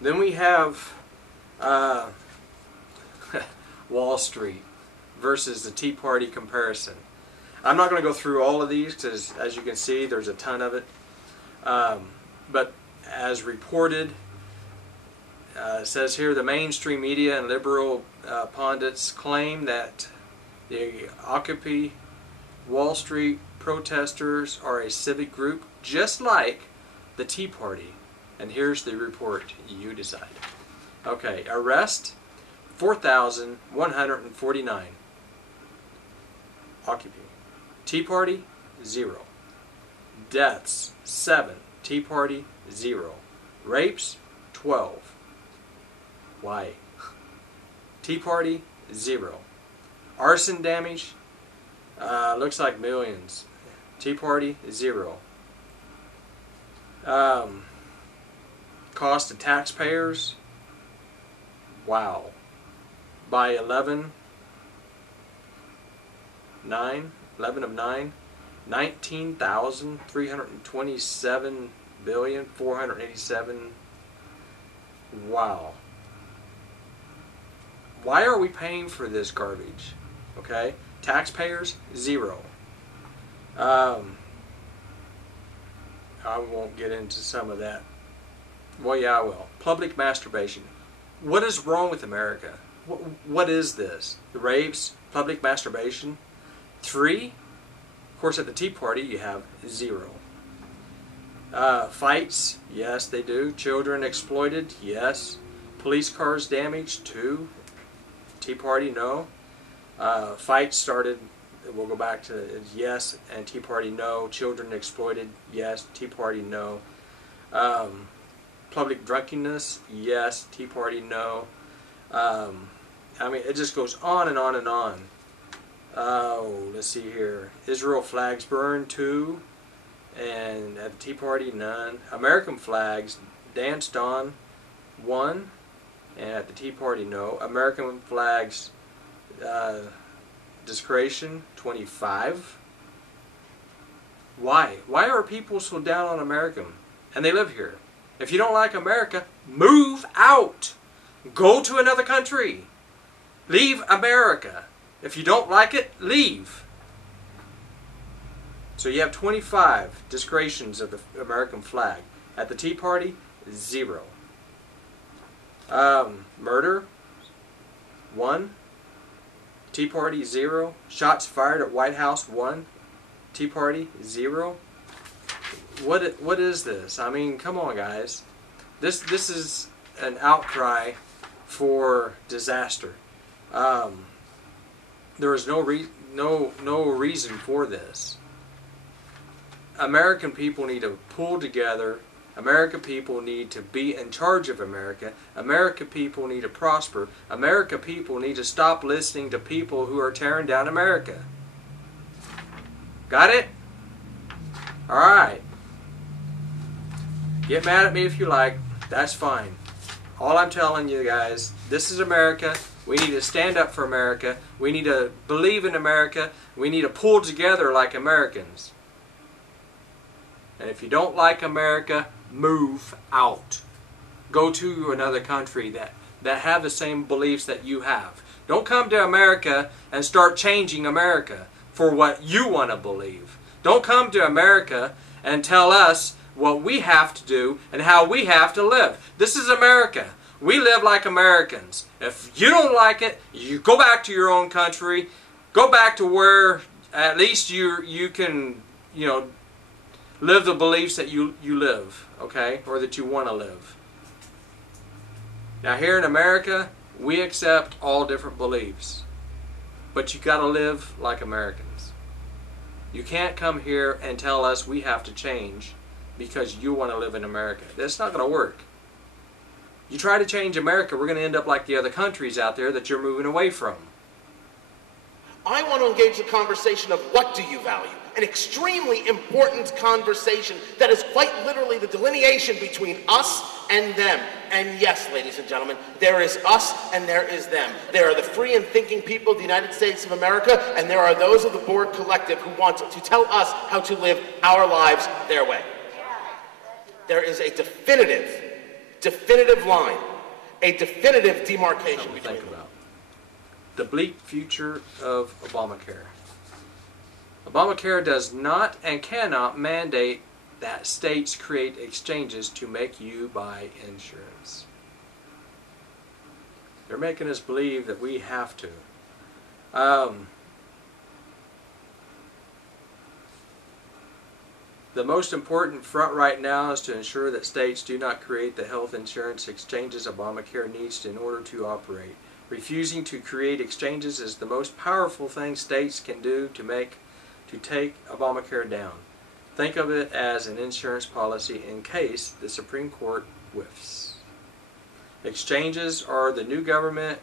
Then we have Wall Street versus the Tea Party comparison. I'm not going to go through all of these because, as you can see, there's a ton of it. But as reported, it says here, the mainstream media and liberal pundits claim that the Occupy Wall Street protesters are a civic group just like the Tea Party. And here's the report. You decide. Okay, arrest 4,149. Occupy. Tea Party 0. Deaths 7. Tea Party 0. Rapes 12. Why? Tea Party 0. Arson damage looks like millions. Tea Party 0. Cost to taxpayers, wow, by 11 of 9, 19,327,487. Wow. Why are we paying for this garbage? Okay, taxpayers 0. I won't get into some of that. Well, yeah, I will. Public masturbation. What is wrong with America? What is this? The rapes, public masturbation. 3. Of course, at the Tea Party, you have 0. Fights. Yes, they do. Children exploited. Yes. Police cars damaged. 2. Tea Party, no. Fights started. We'll go back to yes, and Tea Party, no. Children exploited. Yes. Tea Party, no. Public drunkenness, yes. Tea Party, no. I mean, it just goes on and on and on. Oh, let's see here. Israel flags burned, 2. And at the Tea Party, none. American flags danced on, 1. And at the Tea Party, no. American flags desecration, 25. Why? Why are people so down on America? And they live here. If you don't like America, move out. Go to another country. Leave America. If you don't like it, leave. So you have 25 desecrations of the American flag. At the Tea Party, 0. Murder, 1. Tea Party, 0. Shots fired at White House, 1. Tea Party, 0. What is this? I mean, come on, guys. This is an outcry for disaster. There is no reason for this. American people need to pull together. American people need to be in charge of America. American people need to prosper. American people need to stop listening to people who are tearing down America. Got it? All right. Get mad at me if you like. That's fine. All I'm telling you guys, this is America. We need to stand up for America. We need to believe in America. We need to pull together like Americans. And if you don't like America, move out. Go to another country that have the same beliefs that you have. Don't come to America and start changing America for what you want to believe. Don't come to America and tell us what we have to do and how we have to live. This is America. We live like Americans. If you don't like it, you go back to your own country. Go back to where at least you can, live the beliefs that you live, okay? Or that you want to live. Now here in America, we accept all different beliefs. But you got to live like Americans. You can't come here and tell us we have to change because you want to live in America. That's not going to work. You try to change America, we're going to end up like the other countries out there that you're moving away from. I want to engage the conversation of what do you value? An extremely important conversation that is quite literally the delineation between us and them. And yes, ladies and gentlemen, there is us and there is them. There are the free and thinking people of the United States of America, and there are those of the Board Collective who want to tell us how to live our lives their way. There is a definitive definitive line, a definitive demarcation Something to between think them. about. The bleak future of Obamacare. Obamacare does not and cannot mandate that states create exchanges to make you buy insurance. They're making us believe that we have to. The most important front right now is to ensure that states do not create the health insurance exchanges Obamacare needs in order to operate. Refusing to create exchanges is the most powerful thing states can do to take Obamacare down. Think of it as an insurance policy in case the Supreme Court whiffs. Exchanges are the new government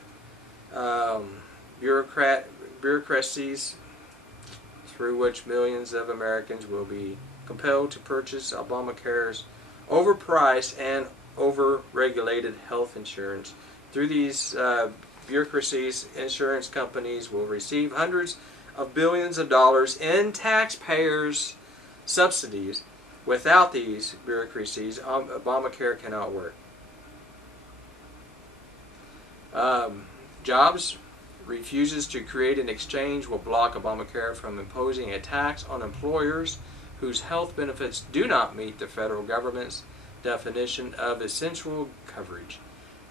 bureaucracies through which millions of Americans will be compelled to purchase Obamacare's overpriced and over-regulated health insurance. Through these bureaucracies, insurance companies will receive hundreds of billions of dollars in taxpayers' subsidies. Without these bureaucracies, Obamacare cannot work. Jobs refuses to create an exchange will block Obamacare from imposing a tax on employers whose health benefits do not meet the federal government's definition of essential coverage.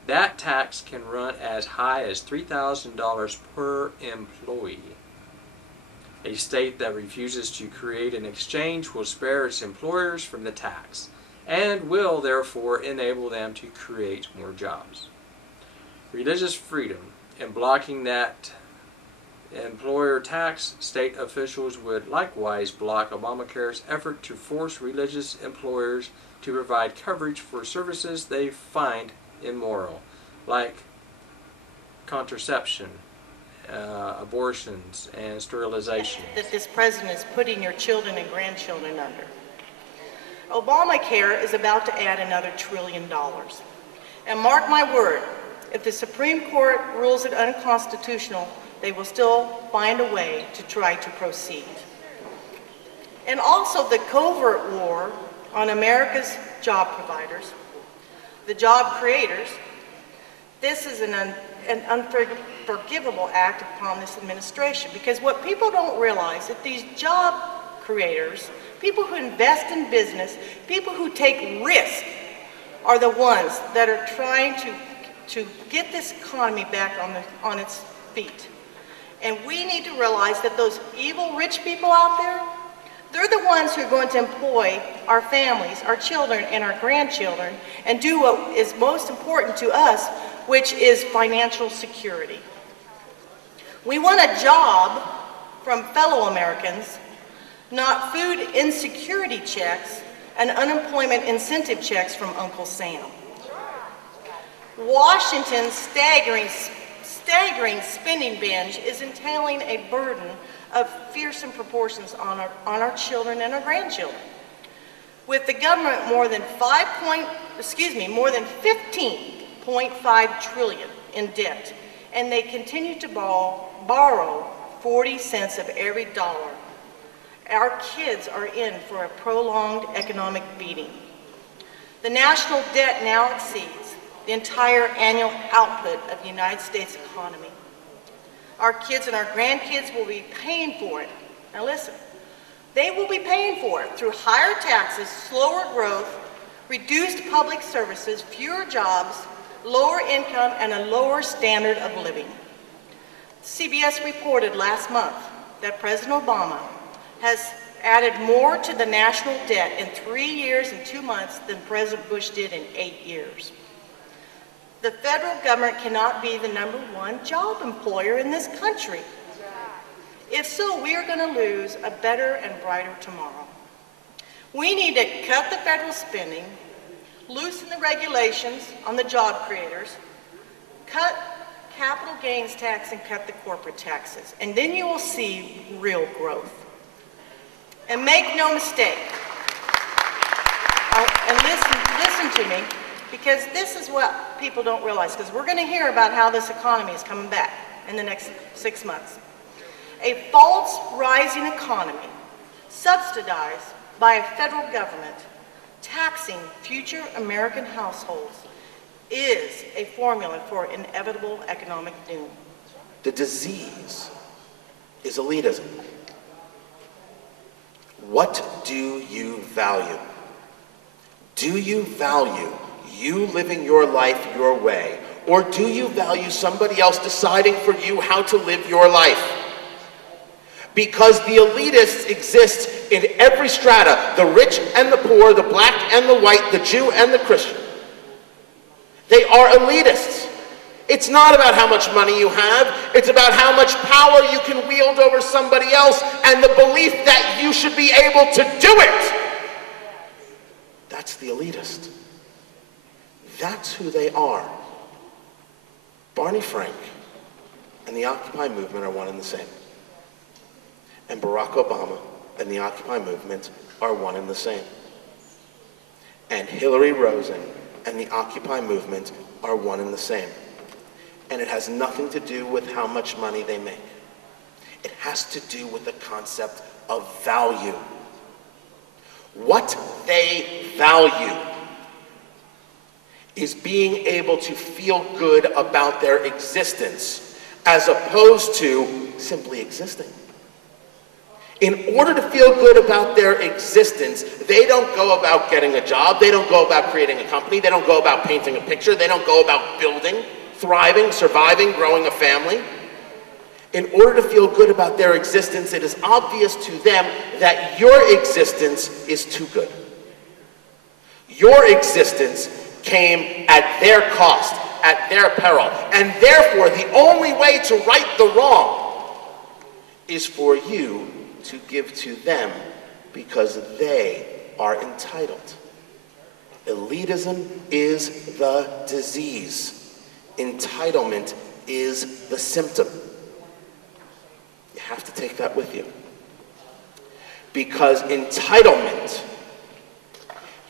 That tax can run as high as $3,000 per employee. A state that refuses to create an exchange will spare its employers from the tax and will therefore enable them to create more jobs. Religious freedom. In blocking that employer tax, state officials would likewise block Obamacare's effort to force religious employers to provide coverage for services they find immoral, like contraception, abortions, and sterilization. That this president is putting your children and grandchildren under. Obamacare is about to add another $1 trillion. And mark my word, if the Supreme Court rules it unconstitutional, they will still find a way to try to proceed. And also the covert war on America's job providers, the job creators. This is an unforgivable act upon this administration, because what people don't realize is that these job creators, people who invest in business, people who take risk, are the ones that are trying to get this economy back on its feet. And we need to realize that those evil rich people out there, they're the ones who are going to employ our families, our children, and our grandchildren, and do what is most important to us, which is financial security. We want a job from fellow Americans, not food insecurity checks and unemployment incentive checks from Uncle Sam. Washington's staggering spending binge is entailing a burden of fearsome proportions on our children and our grandchildren. With the government more than 15.5 trillion in debt, and they continue to borrow 40 cents of every dollar, our kids are in for a prolonged economic beating. The national debt now exceeds the entire annual output of the United States economy. Our kids and our grandkids will be paying for it. Now listen, they will be paying for it through higher taxes, slower growth, reduced public services, fewer jobs, lower income, and a lower standard of living. CBS reported last month that President Obama has added more to the national debt in 3 years and 2 months than President Bush did in 8 years. The federal government cannot be the #1 job employer in this country. If so, we are going to lose a better and brighter tomorrow. We need to cut the federal spending, loosen the regulations on the job creators, cut capital gains tax, and cut the corporate taxes. And then you will see real growth. And make no mistake, and listen to me, because this is what people don't realize, because we're going to hear about how this economy is coming back in the next 6 months. A false rising economy subsidized by a federal government taxing future American households is a formula for inevitable economic doom. The disease is elitism. What do you value? Do you value you living your life your way? Or do you value somebody else deciding for you how to live your life? Because the elitists exist in every strata, the rich and the poor, the black and the white, the Jew and the Christian. They are elitists. It's not about how much money you have, it's about how much power you can wield over somebody else and the belief that you should be able to do it. That's the elitist. That's who they are. Barney Frank and the Occupy movement are one and the same. And Barack Obama and the Occupy movement are one and the same. And Hillary Rosen and the Occupy movement are one and the same. And it has nothing to do with how much money they make. It has to do with the concept of value. What they value is being able to feel good about their existence as opposed to simply existing. In order to feel good about their existence, they don't go about getting a job, they don't go about creating a company, they don't go about painting a picture, they don't go about building, thriving, surviving, growing a family. In order to feel good about their existence, it is obvious to them that your existence is too good. Your existence came at their cost, at their peril, and therefore the only way to right the wrong is for you to give to them because they are entitled. Elitism is the disease. Entitlement is the symptom. You have to take that with you. Because entitlement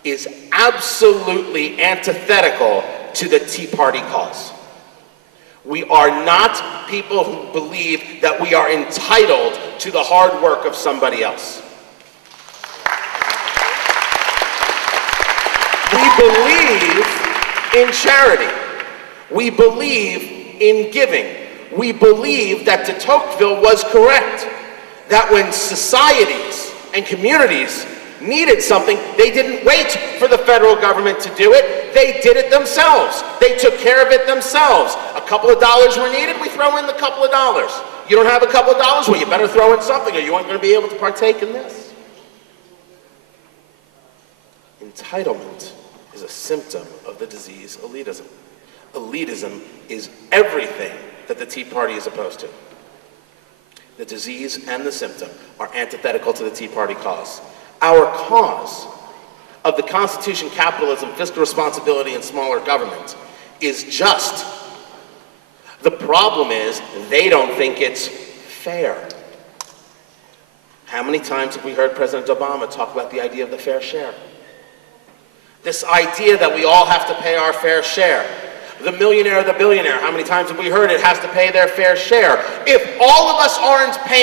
is absolutely antithetical to the Tea Party cause. We are not people who believe that we are entitled to the hard work of somebody else. We believe in charity. We believe in giving. We believe that de Tocqueville was correct, that when societies and communities needed something, they didn't wait for the federal government to do it. They did it themselves. They took care of it themselves. A couple of dollars were needed, we throw in the couple of dollars. You don't have a couple of dollars? Well, you better throw in something or you aren't going to be able to partake in this. Entitlement is a symptom of the disease elitism. Elitism is everything that the Tea Party is opposed to. The disease and the symptom are antithetical to the Tea Party cause. Our cause of the Constitution, capitalism, fiscal responsibility, and smaller government is just. The problem is they don't think it's fair. How many times have we heard President Obama talk about the idea of the fair share? This idea that we all have to pay our fair share. The millionaire, the billionaire, how many times have we heard it has to pay their fair share? If all of us aren't paying